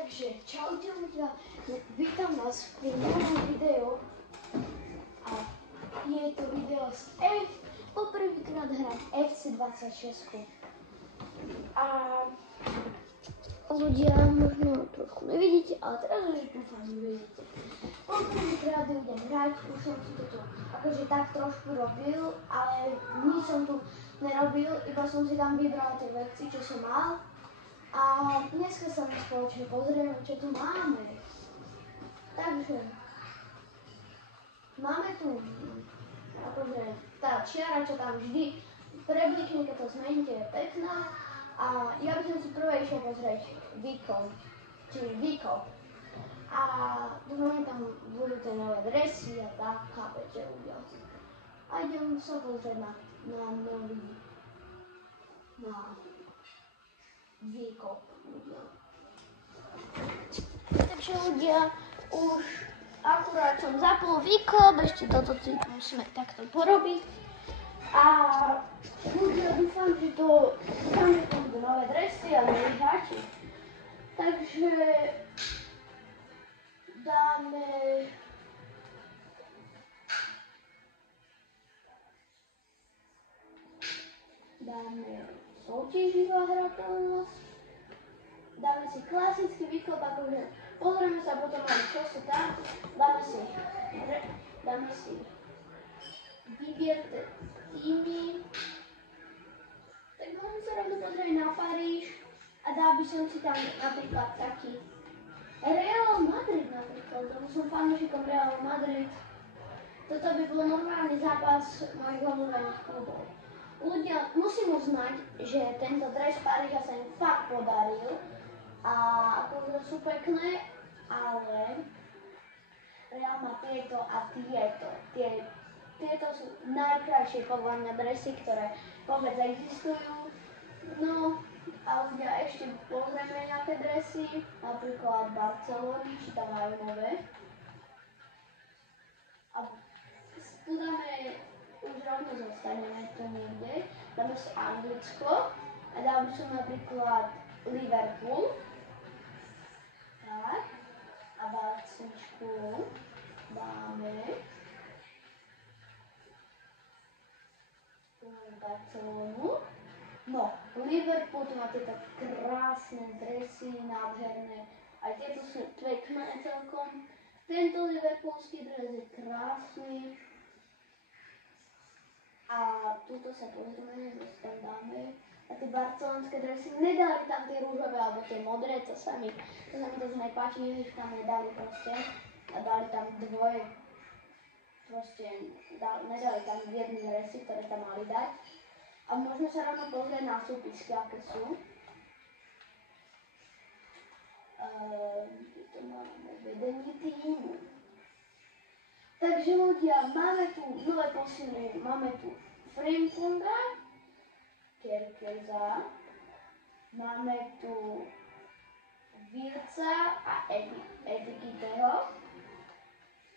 Takže čaute ľudia, vítam vás pri novom videu a je to video z F, poprvýkrát hrám FC26. A ľudia možno trošku nevidíte, ale teraz už dúfam, že vidíte. Poprvýkrát idem hrať, už som si toto akože tak trošku robil, ale nič som tu nerobil, iba som si tam vybral tie veci, čo som mal. A dneska sa my spoločne pozrieme, čo tu máme. Takže máme tu, akože tá čiara, čo tam vždy preblikne, keď to zmeníte, je pekná. A ja by som si prvé išiel pozrieť výkon, čiže výkop. A dúfam, tam budú tie nové dresy a tak, chápete ľudia. A idem sa pozrieť na nový, výkop ľudia. Takže ľudia, už akurát som zapol výkop, ešte toto si musíme takto porobiť. A ľudia, dúfam, že to budú nové dresy a nové háči. Takže dáme soutěživá hratelnosť, dáme si klasický výkop, akože pozrieme sa potom aj čo sú tam, dáme si vybierte týmy, tak môžem sa rovno pozrieť na Paríž a dal by som si tam napríklad taký Real Madrid napríklad, lebo som fanúšikom Real Madrid. Toto by bol normálny zápas mojich obľúbených klubov. Ľudia, musím uznať, že tento dres Paríža sa im fakt podaril a akože sú pekné, ale Real má tieto a tieto. Tieto sú najkrajšie podľa mňa dresy, ktoré vôbec existujú. No a ľudia, ešte pozrieme nejaké dresy, napríklad Barcelony, či tam majú nové. A tu dáme, už rovno zostaneme tu niekde, dáme si Anglicko a dal by som napríklad Liverpool. Tak, a Barcičku dáme Barcelonu. No, Liverpool tu má tieto krásne dresy, nádherné, aj tieto sú pekné celkom. Tento liverpoolský dres je krásny. A tuto sa pozrieme, že tam dáme. A tie barcelonské dresy, nedali tam tie rúžové alebo tie modré, to sa mi to nepáči, že ich tam nedali proste. A dali tam dvoje, proste nedali tam jedny dresy, ktoré tam mali dať. A môžeme sa rovno pozrieť na súpisky, aké sú. Tu máme vedenie týmu. Takže ľudia, máme tu nové posily, máme tu Frimpunga, Kerkeza, máme tu Virca a Edikiteho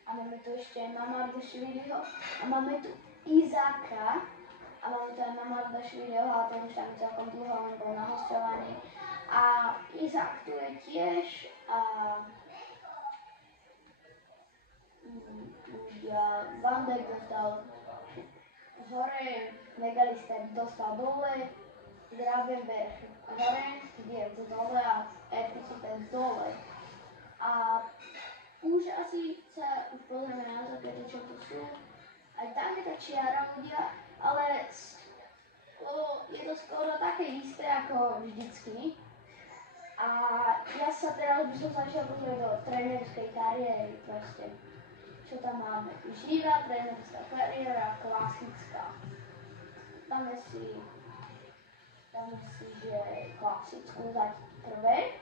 a máme tu ešte Mamardašviliho a máme tu Izáka a máme tu aj Mamardašviliho, ale ten už tam je celkom dlho, on bol na hosťovaní. A Izák tu je tiež a Van Dijk dostal hore, Megalister dostal dole, Gravenberch hore, Diaz dole a Epiciter dole. A už asi sa pozrieme na základe, čo tu sú. Aj tam je tá čiara ľudia, ale je to skoro také isté ako vždycky. A ja sa teraz by som sa išiel pozrieť do trénerskej kariéry proste. Čo tam máme? Živá trénerská kariéra, klasická. Dáme si, že klasickú zať prvé.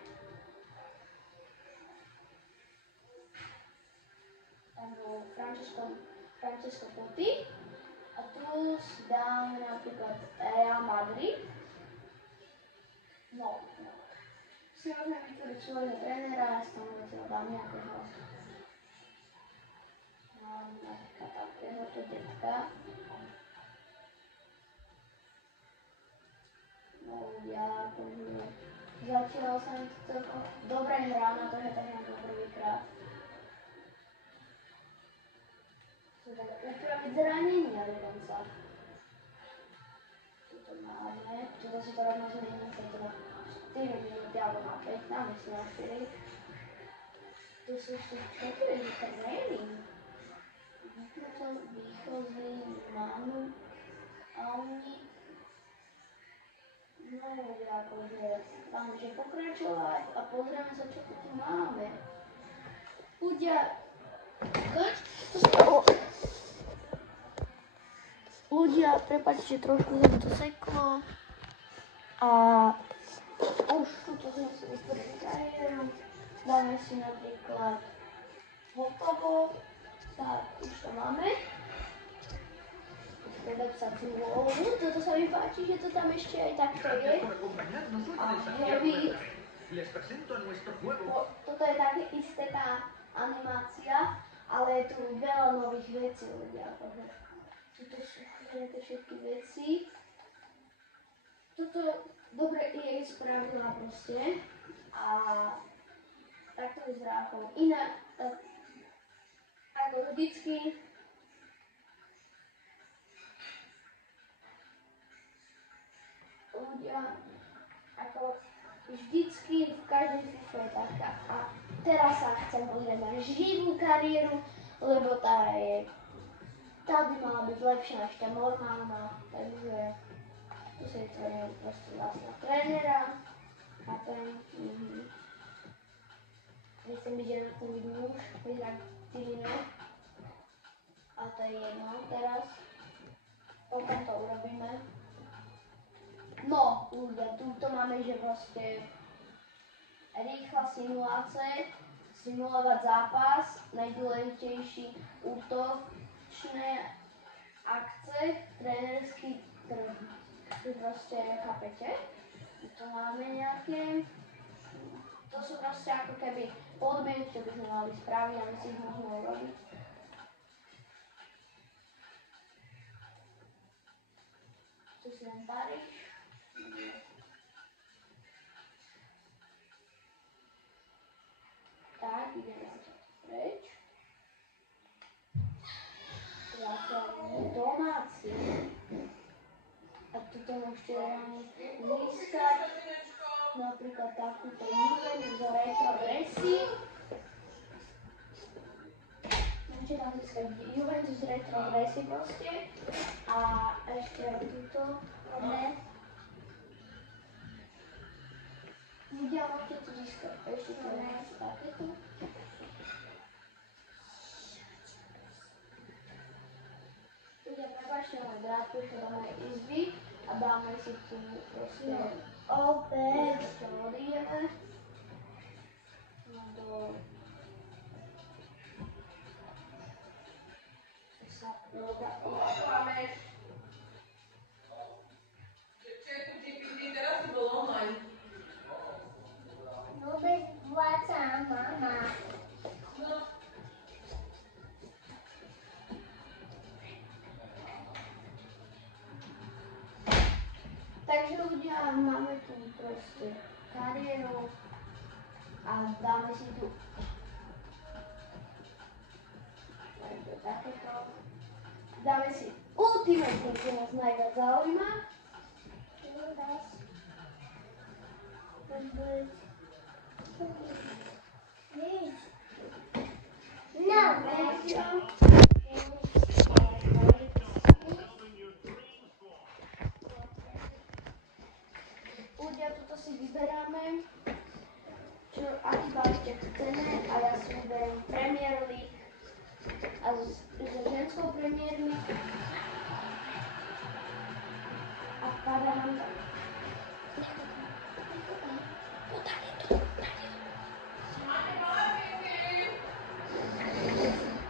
Tam bol Francesco Totti. A tu si dáme napríklad Real Madrid. No. Si môžeme vytvoriť svojho trénera, ja si tam dám nejakého napríklad takéhoto detka. No ja zatiaľ sa mi to celkom dobre hra na to, že to hrám po prvýkrát. Upraviť zranenia dokonca. Tuto máme, tuto si to rovno zmením, to na 4 minúty alebo na 5, dáme si na 4. Tu sú všetko, tu je tréning. Potom výchozí, manuálny. No, akože tam môže pokračovať a pozrieme sa, čo tu máme. Ľudia, prepáčte, trošku sa to seklo. A už tuto sme si vytvorili kariéru. Dáme si napríklad hotovo. Tak, už to máme. Podepsací úlohu. Toto sa mi páči, že to tam ešte aj takto je. A heavy. Toto je také isté tá animácia, ale je tu veľa nových vecí ľudia. Tuto sú všetky veci. Toto dobre je spravila proste. A takto vyzerá ako inak. Ako vždycky. Ľudia, ako vždycky v každej FIFA je taká. A teraz sa chcem pozrieť na živú kariéru, lebo tá by mala byť lepšia než tá normálna. Takže tu si vytvorím proste vlastného trénera. Chápem. Nechcem byť, že na tom byť muž, vyzerá divino. A to je jedno teraz. Potom to urobíme. No, ľudia, tuto máme, že proste rýchla simulácia, simulovať zápas, najdôležitejší útočné akce, trénerský trh. Tu proste chápete? Tu máme nejaké, to sú proste ako keby podmienky, čo by sme mali spraviť a my si ich môžeme urobiť. Tu si len Paríž. Tak, ideme si preč. Základný domáci. A tuto môžete získať napríklad takúto Juventus Retro Racing. Môžete tam získať Juventus Retro Racing proste. A ešte tuto máme. Ľudia, môžete tu získať ešte takéto. Ľudia, prepáčte, máme drátku, čo dáme izby a dáme si tu proste opäť, čo odídeme. Do... Máme. Teraz to bolo online. Vôbec vláca, mama. Takže ľudia, máme tu proste kariéru a dáme si tu takéto. Dáme si Ultimate Team, čo nás najviac zaujíma. No, ľudia, tuto si vyberáme, aký balíček chceme a ja si vyberiem Premier League a so ženskou Premier League a padá nám tam.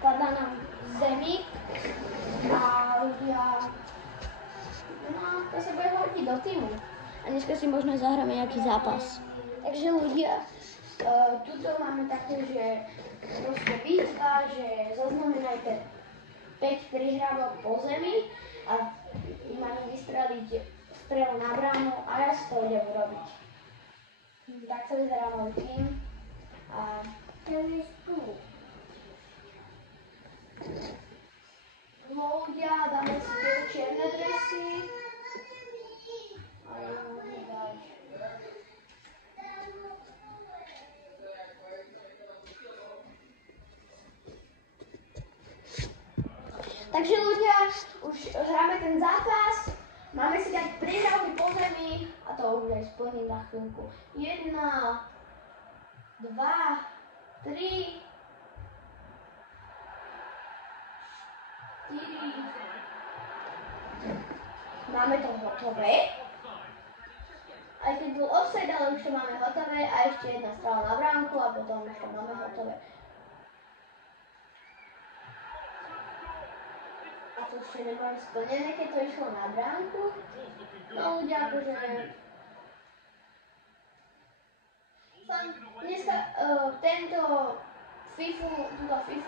Padá nám Zemík a ľudia, no to sa bude hodiť do týmu. A dneska si možno zahráme nejaký zápas. Takže ľudia, tuto máme také, že proste výzva, že zaznamenajte 5 prihrávok po zemi a máme vystreliť strelu na bránu a ja si to idem urobiť. Tak sa vyzerá môj tým. Takže ľudia, už hráme ten zápas, máme si dať prihrávky po zemi a to už aj splním na chvíľku. 1, 2, 3, 4. Máme to hotové. Aj keď bol offside, ale už to máme hotové a ešte jedna strela na bránku a potom už to máme hotové. A to ešte nemáme splnené, keď to išlo na bránku. No ľudia, akože... Dneska túto FIFU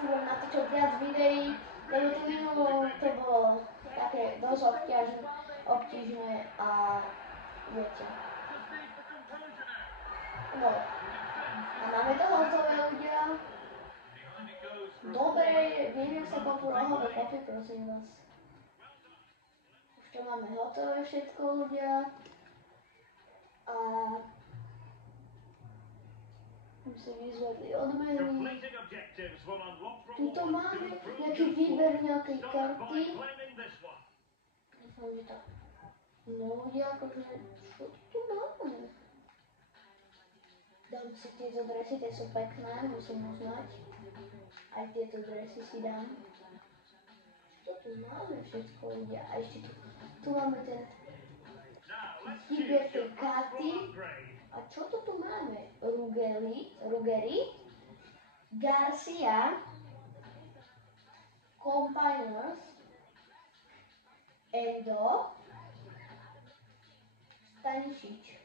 budem natáčať viac videí, lebo tu minulo to bolo také dosť obtížne a viete. No. A máme to hotové ľudia. Dobre, viem, jak sa kopú rohové kopy, prosím vás. Už to máme hotové všetko ľudia. A... Už si vyzvedli odmeny. Tuto máme nejaký výber nejakej karty. Dúfam, že to... No ľudia, akože... Čo tu máme? Dám si tieto dresy, tie sú pekné, musím uznať. Aj tieto dresy si dám. Čo tu máme všetko ľudia? A ešte tu máme ten výber tej karty. A čo to tu máme? Ruggeri, Garcia, Combiners, Endo, Stanisic.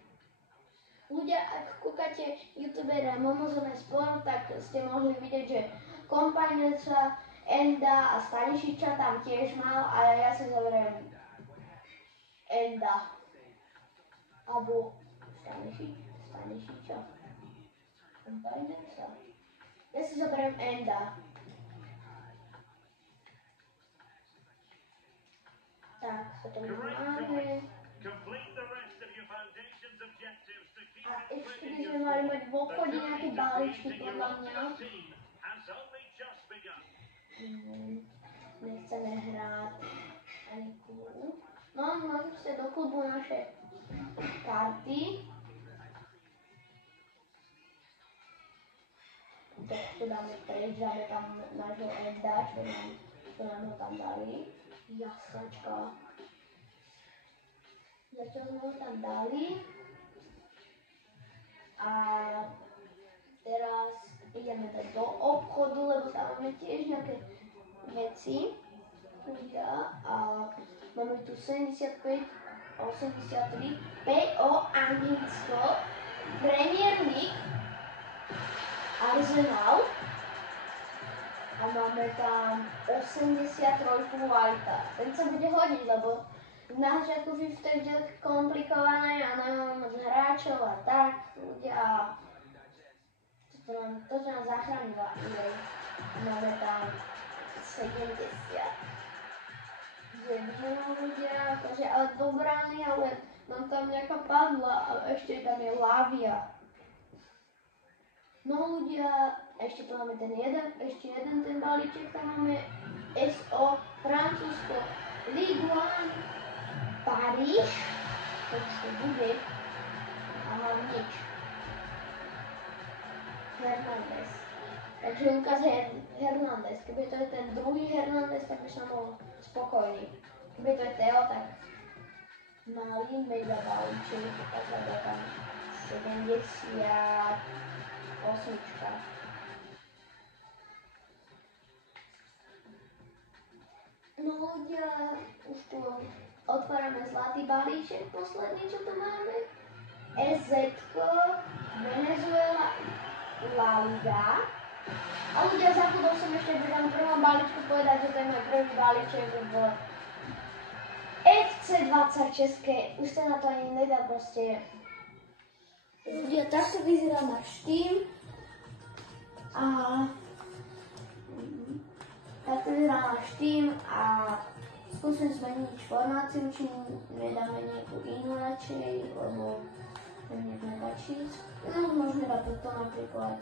Ľudia, ak kúkate youtubera Momozone Sport, tak ste mohli vidieť, že Combinesa, Enda a Stanisiča tam tiež mal a ja si zoberiem Enda. Alebo Stanisiča. Combinesa. Ja si zoberiem Enda. Tak, potom máme. A ešte by sme mali mať v obchode nejaké balíčky podľa mňa. Nechceme hrať ani klubu. No, máme sa do klubu naše karty. To dáme preč, dáme tam nášho Eda, čo nám ho tam dali. Jasnačka. Zatiaľ sme ho tam dali. A teraz ideme dať do obchodu, lebo tam máme tiež nejaké veci. A máme tu 75, 83, PO Anglicko, Premier League, Arsenal. A máme tam 83 Whitea. Ten sa bude hodiť, lebo na začiatku FIFA to je vždy komplikované a nemáme moc hráčov a tak, ľudia. Toto nám zachránila EA. Máme tam 70. Ľudia, akože, ale do brány, ale nám tam nejaká padla a ešte tam je Lavia. No ľudia, ešte tu máme ešte jeden ten balíček, tam máme SO, Francúzsko, Ligue 1, Paríž, to čo bude, a mám nič. Hernandez. Takže Lucas Hernandez, keby to je ten druhý Hernandez, tak by som bol spokojný. Keby to je Theo, tak malý mega balíček, tak bude tam 78. No ľudia, už tu otvárame zlatý balíček, posledný, čo tu máme. SZ, Venezuela, La Liga. A ľudia, zabudol som ešte v tom prvom balíčku povedať, že to je môj prvý balíček v FC26. Už sa na to ani nedá proste. Ľudia, takto vyzerá náš tým. A takto vyzerá náš tým a skúsim zmeniť formáciu, či nedáme nejakú inú radšej, lebo mne to nepačí. No, môžeme dať toto napríklad.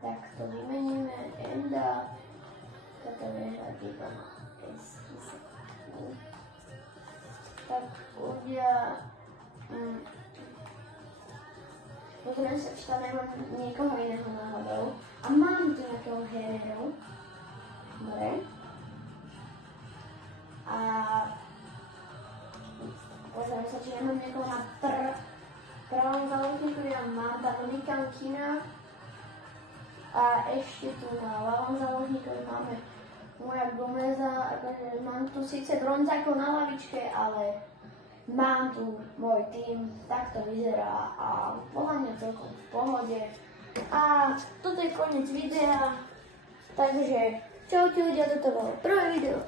Tak to vymeníme, Enda, to vyhrať iba. Tak ľudia... Pozriem sa, či tam nemám niekoho iného náhodou. A mám tu nejakého Hereru. Dobre. A pozriem sa, či nemám niekoho na pravom záložníku. Ja mám Dominikankina. A ešte tu na ľavom záložníku máme moja Gomeza. Akože mám tu síce bronzákov na lavičke, ale mám tu môj tým, tak to vyzerá a podľa mňa celkom v pohode. A toto je koniec videa, takže čaute ľudia, toto bolo prvé video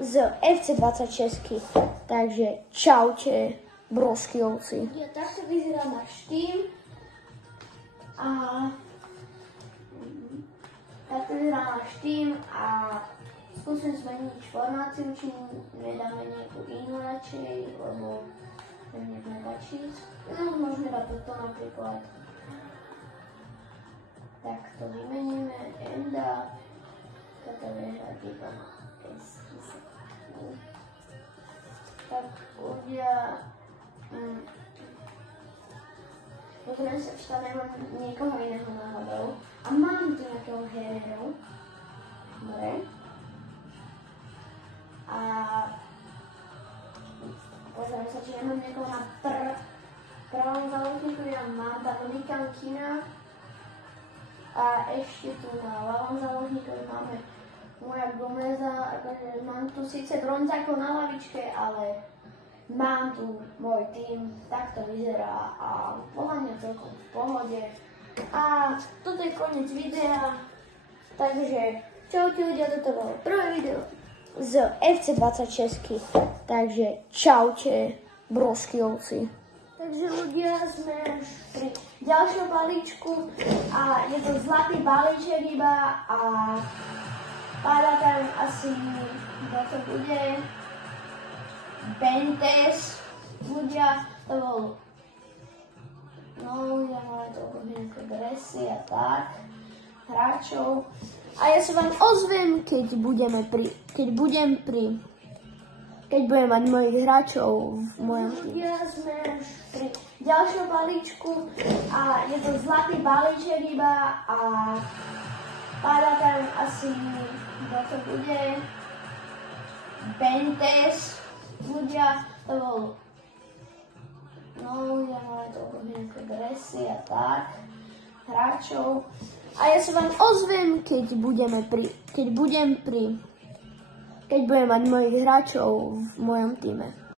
z FC26, takže čaute broskiovci. Ja takto vyzerá náš tým a takto vyzerá náš tým a skúsim zmeniť formáciu, či nedáme nejakú inú radšej, lebo neviem radšej. No, môžeme dať toto napríklad. Tak to vymeníme, Enda. Toto vyhrať iba. Tak ľudia... Pozriem sa, či tam nemám niekoho iného náhodou. A mám tu nejakého Hereru. Dobre. A pozriem sa, či nemám niekoho na pravom záložníku. Ja mám Dominikankina. A ešte tu na ľavom záložníku máme moja Gomeza. Akože mám tu síce bronzákov na lavičke, ale mám tu môj tým, tak to vyzerá a podľa mňa celkom v pohode. A toto je koniec videa, takže čaute ľudia, toto bolo prvé video z FC26, takže čaute broskiovci. Takže ľudia, sme už pri ďalšom balíčku a je to zlatý balíček iba a páda tam asi, kto to bude, Bentes, ľudia, to bol, no ľudia mali to nejaké dresy a tak, hráčov. A ja sa vám ozvem, keď budem mať mojich hráčov v mojom týme. Ja sme už pri ďalšom balíčku a je to zlatý balíček iba a páda tam asi, kto to bude, Bentes, ľudia, to bol, no ľudia mali to nejaké dresy a tak, hráčov. A ja sa vám ozvem, keď budem mať mojich hráčov v mojom týme.